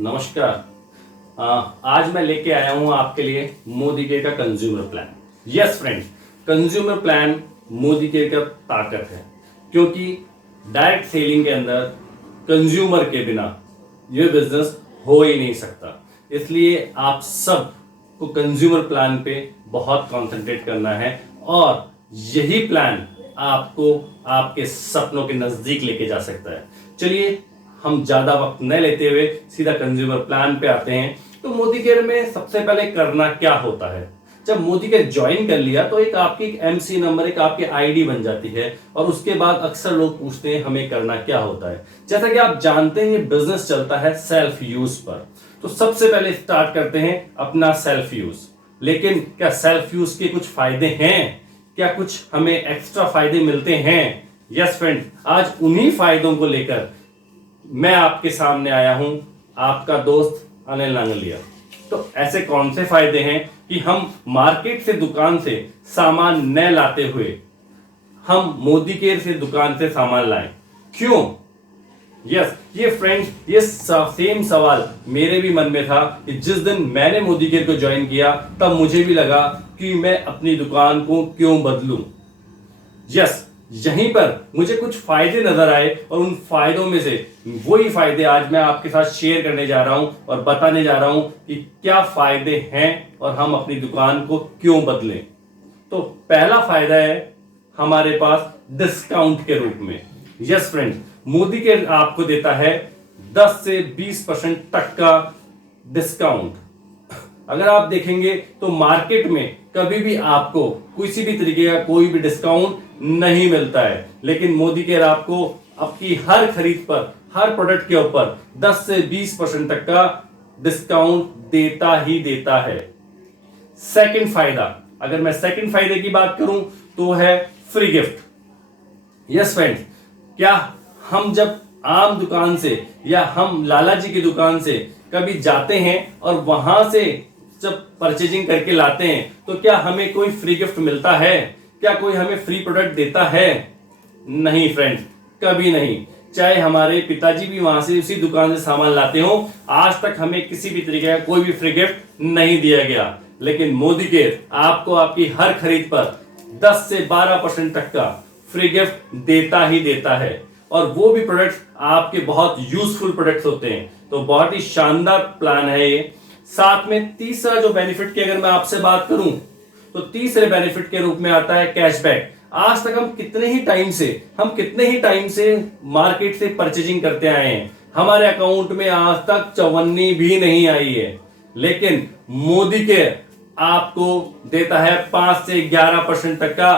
नमस्कार। आज मैं लेके आया हूं आपके लिए मोदी केयर का consumer plan. Yes friends, consumer plan Modi care का ताकत है, क्योंकि डायरेक्ट सेलिंग के अंदर कंज्यूमर के बिना ये बिजनेस हो ही नहीं सकता। इसलिए आप सब को कंज्यूमर प्लान पे बहुत कंसंट्रेट करना है और यही प्लान आपको आपके सपनों के नजदीक लेके जा सकता है। चलिए हम ज्यादा वक्त न लेते हुए सीधा कंज्यूमर प्लान पे आते हैं। तो मोदी केयर में सबसे पहले करना क्या होता है? जब मोदी केयर ज्वाइन कर लिया तो एक आपकी एमसी नंबर, एक आपकी आईडी बन जाती है और उसके बाद अक्सर लोग पूछते हैं हमें करना क्या होता है। जैसा कि आप जानते हैं ये बिजनेस चलता है सेल्फ यूज पर, तो सबसे पहले स्टार्ट करते हैं अपना सेल्फ यूज। लेकिन क्या सेल्फ यूज के कुछ फायदे हैं? क्या कुछ हमें एक्स्ट्रा फायदे मिलते हैं? यस फ्रेंड, आज उन्हीं फायदों को लेकर मैं आपके सामने आया हूं, आपका दोस्त अनिल नांगलिया। तो ऐसे कौन से फायदे हैं कि हम मार्केट से, दुकान से सामान न लाते हुए हम मोदी केयर से दुकान से सामान लाएं? क्यों? यस, ये फ्रेंड्स, ये सेम सवाल मेरे भी मन में था कि जिस दिन मैंने मोदी केयर को ज्वाइन किया तब मुझे भी लगा कि मैं अपनी दुकान को क्यों बदलूं। यस, यहीं पर मुझे कुछ फायदे नजर आए और उन फायदों में से वही फायदे आज मैं आपके साथ शेयर करने जा रहा हूं और बताने जा रहा हूं कि क्या फायदे हैं और हम अपनी दुकान को क्यों बदलें। तो पहला फायदा है हमारे पास डिस्काउंट के रूप में। यस फ्रेंड्स, मोदी के आपको देता है 10 से 20% तक का डिस्काउंट। अगर आप देखेंगे तो मार्केट में कभी भी आपको किसी भी तरीके का कोई भी डिस्काउंट नहीं मिलता है, लेकिन मोदी केयर आपको आपकी हर खरीद पर, हर प्रोडक्ट के ऊपर 10 से 20% तक का डिस्काउंट देता ही देता है। सेकंड फायदा, अगर मैं सेकंड फायदे की बात करूं तो है फ्री गिफ्ट। यस फ्रेंड्स, क्या हम जब आम दुकान से या हम लाला जी की दुकान से कभी जाते हैं और वहां से जब परचेजिंग करके लाते हैं तो क्या हमें कोई फ्री गिफ्ट मिलता है? क्या कोई हमें फ्री प्रोडक्ट देता है? नहीं फ्रेंड्स, कभी नहीं। चाहे हमारे पिताजी भी वहां से उसी दुकान से सामान लाते हो, आज तक हमें किसी भी तरीके का कोई भी फ्री गिफ्ट नहीं दिया गया। लेकिन मोदी केयर आपको आपकी हर खरीद पर 10 से 12% तक का फ्री गिफ्ट देता ही देता है, और वो भी प्रोडक्ट्स आपके बहुत यूजफुल प्रोडक्ट्स होते हैं। तो बहुत ही शानदार प्लान है ये। साथ में तीसरा जो बेनिफिट की अगर मैं आपसे बात करूं तो तीसरे बेनिफिट के रूप में आता है कैशबैक। आज तक हम कितने ही टाइम से मार्केट से परचेजिंग करते आए हैं, हमारे अकाउंट में आज तक चवन्नी भी नहीं आई है, लेकिन मोदी केयर आपको देता है 5 से 11% तक का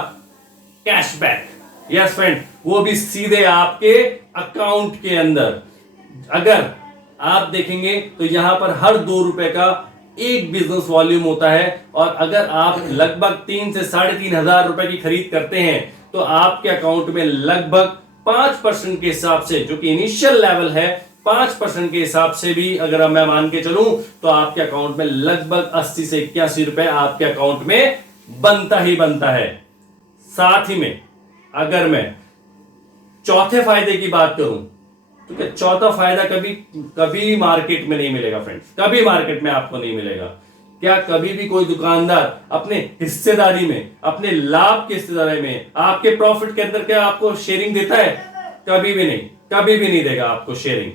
कैशबैक। यस फ्रेंड, वो भी सीधे आपके अकाउंट के अंदर। अगर आप देखेंगे तो यहां पर हर 2 रुपए का एक बिजनेस वॉल्यूम होता है, और अगर आप लगभग 3 से 3.5 हजार रुपए की खरीद करते हैं तो आपके अकाउंट में लगभग 5% के हिसाब से, जो कि इनिशियल लेवल है, 5% के हिसाब से भी अगर मैं मान के चलूं तो आपके अकाउंट में लगभग 80 से 81 रुपए आपके अकाउंट में बनता ही बनता है। साथ ही में अगर मैं चौथे फायदे की बात करूं तो क्या चौथा फायदा कभी मार्केट में नहीं मिलेगा फ्रेंड्स, कभी मार्केट में आपको नहीं मिलेगा। क्या कभी भी कोई दुकानदार अपने हिस्सेदारी में, अपने लाभ की हिस्सेदारी में, आपके प्रॉफिट के अंदर क्या आपको शेयरिंग देता है? कभी भी नहीं, कभी भी नहीं देगा आपको शेयरिंग।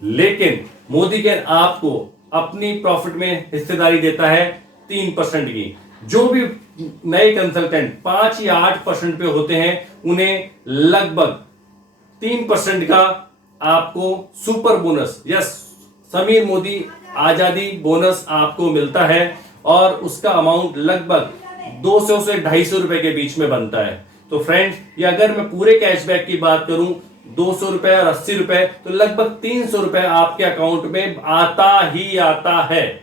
लेकिन मोदी केयर आपको अपनी प्रॉफिट में हिस्सेदारी देता है 3% की। जो भी नए कंसल्टेंट 5 या 8% पे होते हैं, उन्हें लगभग 3% का आपको सुपर बोनस या समीर मोदी आजादी बोनस आपको मिलता है, और उसका अमाउंट लगभग 200 से 250 रुपए के बीच में बनता है। तो फ्रेंड्स, ये अगर मैं पूरे कैशबैक की बात करूं 200 रुपए और 80 रुपए, तो लगभग 300 रुपए आपके अकाउंट में आता ही आता है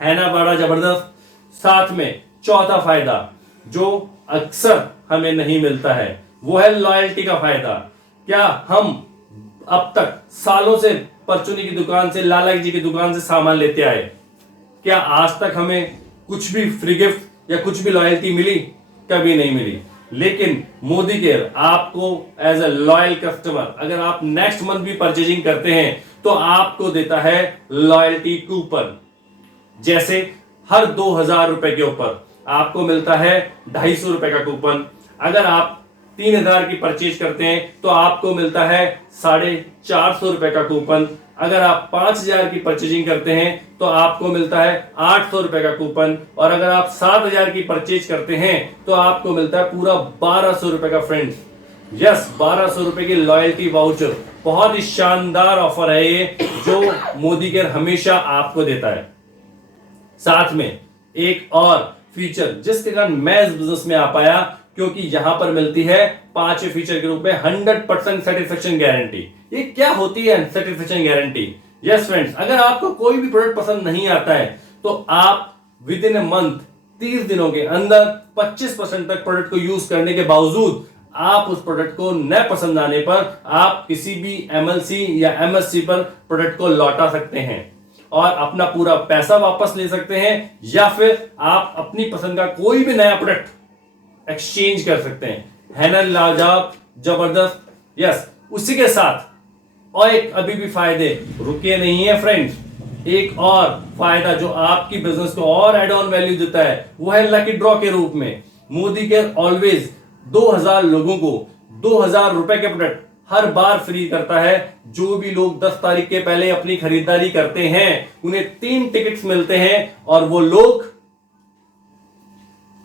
ना? बड़ा जबरदस्त। साथ में चौथा फायदा जो अक्सर हमें नहीं मिलता है वो है लॉयल्टी का फायदा। क्या हम अब तक सालों से परचूनी की दुकान से, लाला जी की दुकान से सामान लेते आए, क्या आज तक हमें कुछ भी फ्री गिफ्ट या कुछ भी लॉयल्टी मिली? कभी नहीं मिली। लेकिन मोदी केयर आपको एज अ लॉयल कस्टमर, अगर आप नेक्स्ट मंथ भी परचेजिंग करते हैं तो आपको देता है लॉयल्टी कूपन। जैसे हर 2,000 रुपए के ऊपर आपको मिलता है 250 रुपए का कूपन। अगर आप 3,000 की परचेज करते हैं तो आपको मिलता है 450 रुपए का कूपन। अगर आप 5,000 की परचेजिंग करते हैं तो आपको मिलता है 800 रुपए का कूपन। और अगर आप 7,000 की परचेज करते हैं तो आपको मिलता है पूरा 1,200 रुपए का फ्रेंड्स, यस 1,200 रुपए की लॉयल्टी वाउचर। बहुत ही शानदार ऑफर है ये जो मोदी केयर हमेशा आपको देता है। साथ में एक और फीचर जिसके कारण मैं इस बिजनेस में आ पाया, क्योंकि यहां पर मिलती है 5वें फीचर के रूप में 100% सेटिस्फेक्शन गारंटी। ये क्या होती है सेटिस्फेक्शन गारंटी? यस फ्रेंड्स, अगर आपको कोई भी प्रोडक्ट पसंद नहीं आता है तो आप विद इन अ मंथ 30 दिनों के अंदर 25% तक प्रोडक्ट को यूज करने के बावजूद आप उस प्रोडक्ट को न पसंद आने पर आप किसी भी एमएलसी या एमएससी पर प्रोडक्ट को लौटा सकते हैं और अपना पूरा पैसा वापस ले सकते हैं, या फिर आप अपनी पसंद का कोई भी नया प्रोडक्ट एक्सचेंज कर सकते हैं। है ना लाजवाब, जबरदस्त? यस, उसी के साथ और एक अभी भी फायदे रुके नहीं है फ्रेंड्स। एक और फायदा जो आपकी बिजनेस को और एड ऑन वैल्यू देता है वो है लकी ड्रॉ के रूप में। मोदी केयर ऑलवेज 2,000 लोगों को 2,000 रुपए के प्रोडक्ट हर बार फ्री करता है। जो भी लोग 10 तारीख के पहले अपनी खरीदारी करते हैं उन्हें 3 टिकट्स मिलते हैं और वो लोग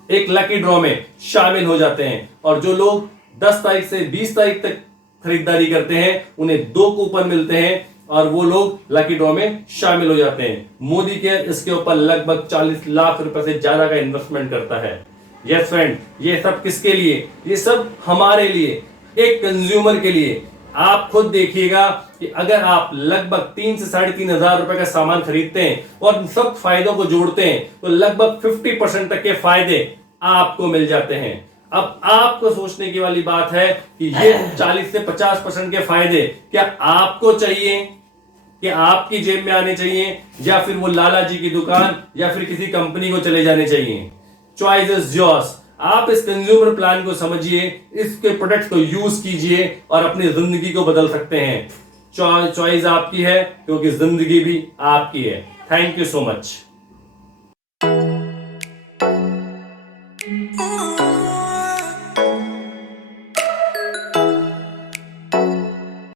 एक लकी ड्रॉ में शामिल हो जाते हैं। और जो लोग 10 तारीख से 20 तारीख तक खरीदारी करते हैं उन्हें 2 कूपन मिलते हैं और वो लोग लकी ड्रॉ में शामिल हो जाते हैं। मोदी केयर इसके ऊपर लगभग 40 लाख रुपए से ज्यादा का इन्वेस्टमेंट करता है। यस फ्रेंड, ये सब किसके लिए? ये सब हमारे लिए, एक कंज्यूमर के लिए। आप खुद देखिएगा कि अगर आप लगभग 3 से 3,500 रुपए का सामान खरीदते हैं और इन सब फायदों को जोड़ते हैं तो लगभग 50% तक के फायदे आपको मिल जाते हैं। अब आपको सोचने की वाली बात है कि ये 40 से 50% के फायदे क्या आपको चाहिए, कि आपकी जेब में आने चाहिए, या फिर वो लाला जी की दुकान या फिर किसी कंपनी को चले जाने चाहिए? Choice is yours. आप इस कंज्यूमर प्लान को समझिए, इसके प्रोडक्ट को यूज कीजिए और अपनी जिंदगी को बदल सकते हैं। चॉइस आपकी है क्योंकि जिंदगी भी आपकी है। Thank you so much.